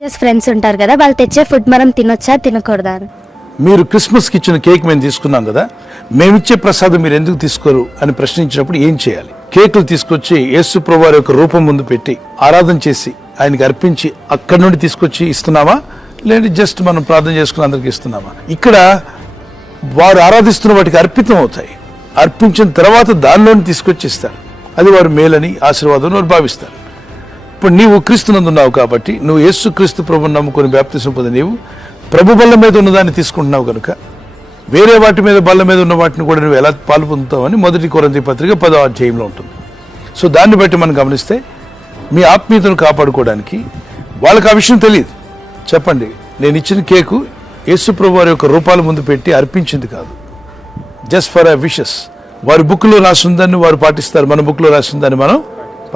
Friends ఉంటారు కదా వాళ్ళు తెచ్చే ఫుడ్ మనం తినొచ్చా తినకూడదా మీరు క్రిస్మస్కి ఇచ్చిన కేక్ మేము తీసుకున్నాం కదా మేమిచ్చే ప్రసాదం మీరు ఎందుకు తీసుకోరు అని ప్రశ్నించినప్పుడు ఏం చేయాలి? కేకులు తీసుకొచ్చి యేసు ప్రభువారి యొక్క రూపం ముందు పెట్టి ఆరాధన చేసి ఆయనకి అర్పించి అక్కడి నుండి తీసుకొచ్చి ఇస్తున్నామా లేదంటే జస్ట్ మనం ప్రార్థన చేసుకుని అందరికి ఇస్తున్నామా ఇక్కడ వారు ఆరాధిస్తున్న వాటికి అర్పితం అవుతాయి. అర్పించిన తర్వాత దానిలోని తీసుకొచ్చి ఇస్తారు. అది వారు మేలని ఆశీర్వాదం వారు భావిస్తారు. ఇప్పుడు నీవు క్రీస్తునందున్నావు కాబట్టి నువ్వు యేసు క్రీస్తు ప్రభుని నమ్ముకొని వ్యాప్తి పొంది నీవు ప్రభు బల్ల మీద ఉన్నదాన్ని తీసుకుంటున్నావు కనుక వేరే వాటి మీద బల్ల మీద ఉన్న వాటిని కూడా నువ్వు ఎలా పాలు పొందుతావని మొదటి కొరంతి పత్రిక పదో అధ్యాయంలో ఉంటుంది. సో దాన్ని బట్టి మనం గమనిస్తే మీ ఆత్మీయతను కాపాడుకోవడానికి వాళ్ళకి ఆ విషయం తెలియదు. చెప్పండి నేను ఇచ్చిన కేకు యేసు ప్రభు వారి యొక్క రూపాల ముందు పెట్టి అర్పించింది కాదు. జస్ట్ ఫర్ అ విషెస్ వారి బుక్లో రాసిందని వారు పాటిస్తారు మన బుక్లో రాసిందని మనం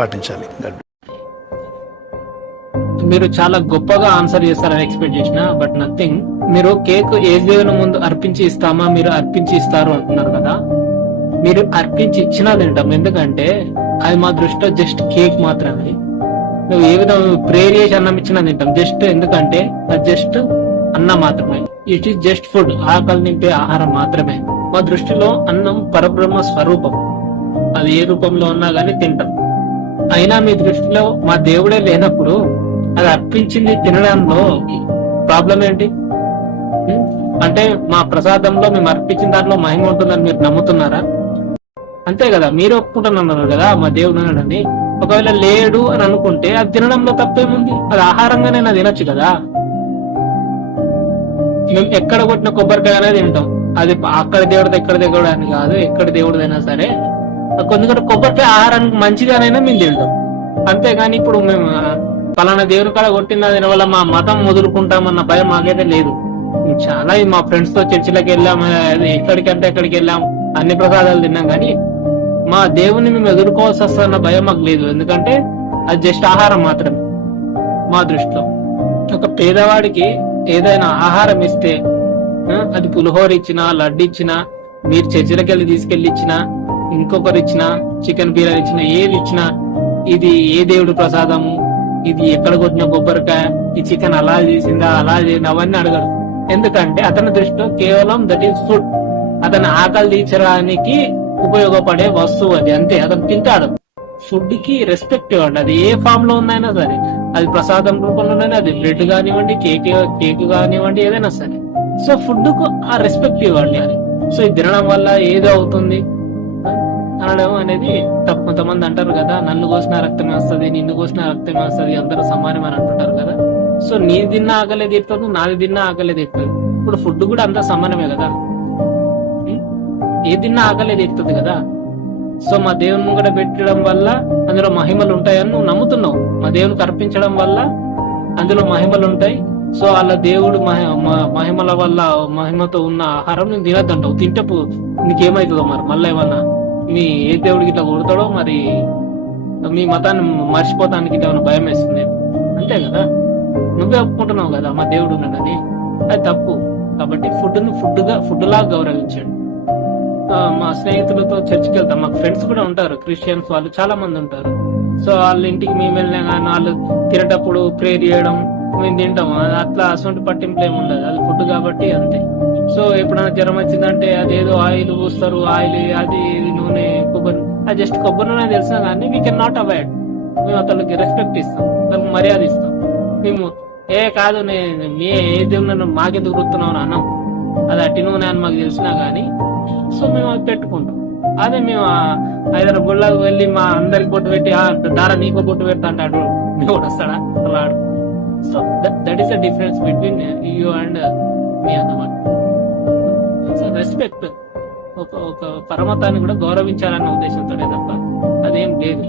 పాటించాలి. మీరు చాలా గొప్పగా ఆన్సర్ చేస్తారని ఎక్స్పెక్ట్ చేసిన బట్ నథింగ్ మీరు కేక్ ఏ దేవుని ముందు అర్పించి ఇస్తామా మీరు అర్పించి ఇస్తారు అంటున్నారు కదా? మీరు అర్పించి ఇచ్చినా తింటాం. ఎందుకంటే అది మా దృష్టిలో జస్ట్ కేక్ మాత్రమే. నువ్వు ఏ విధంగా ప్రేయర్ చేసి అన్నం ఇచ్చినా తింటాం. జస్ట్ ఎందుకంటే అది జస్ట్ అన్నం మాత్రమే. ఇట్ ఈస్ జస్ట్ ఫుడ్ ఆకలి నింపే ఆహారం మాత్రమే. మా దృష్టిలో అన్నం పరబ్రహ్మ స్వరూపం. అది ఏ రూపంలో ఉన్నా గానీ తింటాం. అయినా మీ దృష్టిలో మా దేవుడే లేనప్పుడు అది అర్పించింది తినడంలో ప్రాబ్లం ఏంటి? అంటే మా ప్రసాదంలో మేము అర్పించిన దాంట్లో మహిమ ఉంటుందని మీరు నమ్ముతున్నారా? అంతే కదా మీరు ఒప్పుకుంటున్నారు కదా మా దేవుడు అని ఒకవేళ లేడు అని అనుకుంటే అది తినడంలో తప్పేముంది? అది ఆహారంగానే తినొచ్చు కదా. మేము ఎక్కడ కొట్టిన కొబ్బరికాయనే తింటాం. అది అక్కడ దేవుడిది ఎక్కడ దేవుడు అని కాదు ఎక్కడ దేవుడిదైనా సరే. కొందుకంటే కొబ్బరికాయ ఆహారానికి మంచిదనైనా మేము తింటాం. అంతేగాని ఇప్పుడు మేము పలానా దేవుని కాడ కొట్టిన దీని వల్ల మా మతం వదులుకుంటామన్న భయం మాకైతే లేదు. చాలా మా ఫ్రెండ్స్తో చర్చిలకు వెళ్ళాం ఎక్కడికంటే ఎక్కడికి వెళ్ళాం అన్ని ప్రసాదాలు తిన్నాం కానీ మా దేవుని మేము ఎదుర్కోవాల్సి వస్తున్న భయం మాకు లేదు. ఎందుకంటే అది జస్ట్ ఆహారం మాత్రమే మా దృష్టిలో. ఒక పేదవాడికి ఏదైనా ఆహారం ఇస్తే అది పులిహోర ఇచ్చినా లడ్డు ఇచ్చినా మీరు చర్చిలకు వెళ్ళి తీసుకెళ్ళి ఇచ్చినా ఇంకొకరు ఇచ్చినా చికెన్ బిర్యానీ ఇచ్చినా ఏది ఇచ్చినా ఇది ఏ దేవుడి ప్రసాదము? ఇది ఎక్కడ కొట్టిన కొబ్బరికాయ? ఈ చికెన్ అలా చేసిందా? అలా చేసిందా? అవన్నీ అడగడు. ఎందుకంటే అతని దృష్టిలో కేవలం దట్ ఈస్ ఫుడ్ అతను ఆకలి తీర్చడానికి ఉపయోగపడే వస్తువు అది అంతే. అతను తింటాడు. ఫుడ్కి రెస్పెక్ట్ ఇవ్వండి. అది ఏ ఫామ్లో ఉందైనా సరే. అది ప్రసాదం రూపంలోనైనా అది బ్రెడ్ కానివ్వండి కేక్ కేక్ కానివ్వండి ఏదైనా సరే. సో ఫుడ్కు ఆ రెస్పెక్ట్ ఇవ్వండి అని. సో ఇది తినడం వల్ల ఏదో అవుతుంది. అనడం అనేది తప్ప కొంతమంది అంటారు కదా నన్ను కోసిన రక్తమే వస్తుంది నిన్ను కోసిన రక్తమే వస్తుంది అందరూ సమానం అని అంటుంటారు కదా. సో నీది తిన్న ఆకలే తీరుతుంది నాది తిన్న ఆకలే తీరుతుంది. ఇప్పుడు ఫుడ్ కూడా అంతా సమానమే కదా. ఏ తిన్నా ఆకలే తీరుతుంది కదా. సో మా దేవుని ముంగడ పెట్టడం వల్ల అందులో మహిమలు ఉంటాయని నువ్వు నమ్ముతున్నావు. మా దేవునికి అర్పించడం వల్ల అందులో మహిమలు ఉంటాయి. సో అలా దేవుడు మ- మహిమల వల్ల మహిమతో ఉన్న ఆహారం నువ్వు తినద్దంటావు. తింటే నీకేమైతుందో మరి? మళ్ళీ ఏమన్నా మీ ఏ దేవుడికి ఇట్లా కొడతాడో మరి మీ మతాన్ని మర్చిపోతానికి ఏమైనా భయం వేస్తుంది? అంతే కదా. నువ్వే ఒప్పుకుంటున్నావు కదా మా దేవుడు ఉన్నాడని అది తప్పు. కాబట్టి ఫుడ్ ఫుడ్గా ఫుడ్గా ఫుడ్ లాగా గౌరవించండి మా స్నేహితులతో చర్చికి వెళ్తాం. మా ఫ్రెండ్స్ కూడా ఉంటారు క్రిస్టియన్స్ వాళ్ళు చాలా మంది ఉంటారు. సో వాళ్ళ ఇంటికి మేము వెళ్ళినా కానీ వాళ్ళు తినేటప్పుడు ప్రేయర్ చేయడం మేము తింటాం అది అట్లా అసలు పట్టింపులు ఏమి ఉండదు. అది ఫుడ్ కాబట్టి అంతే. సో ఎప్పుడైనా జ్వరం వచ్చిందంటే అదేదో ఆయిల్ పూస్తారు ఆయిల్ అది ఇది నూనె కొబ్బరి అది జస్ట్ కొబ్బరి నూనె తెలిసినా కానీ వీ కెన్ నాట్ అవాయిడ్ మేము అతనికి రెస్పెక్ట్ ఇస్తాం అతనికి మర్యాద ఇస్తాం. మేము ఏ కాదు నేను మీ ఏది దేవుడు మాకెందుకు గుర్తున్నావు అన్నం అది అట్టి నూనె అని మాకు తెలిసినా కానీ సో మేము అది పెట్టుకుంటాం. అదే మేము హైదరాబాద్ ఐదారు గుళ్ళకు వెళ్ళి మా అందరికి బొట్టు పెట్టి ఆ దార నీకు బొట్టు పెడతా అంటాడు. మేము కూడా వస్తాడా? అలా so that is the difference between you and me అన్నమాట. రెస్పెక్ట్ ఒక ఒక పరమతాన్ని కూడా గౌరవించాలన్న ఉద్దేశంతో తప్ప అదేం లేదు.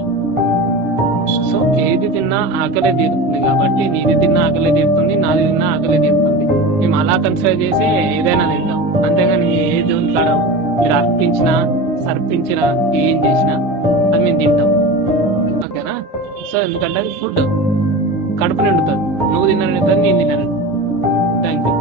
సో ఏది తిన్నా ఆకలే తీరుతుంది కాబట్టి నీది తిన్నా ఆకలే తీరుతుంది నాది తిన్నా ఆకలే తీరుతుంది. మేము అలా కన్సిడర్ చేసి ఏదైనా తింటాం అంతేగాని ఏ దేవుని కాడ మీరు అర్పించినా సర్పించినా ఏం చేసినా అది మేము తింటాం. ఓకేనా? సో ఎందుకంటే అది ఫుడ్ కడుపు నిండుతుంది. నువ్వు తిన్న నిండుతుంది నేను తిన్నాను. Thank you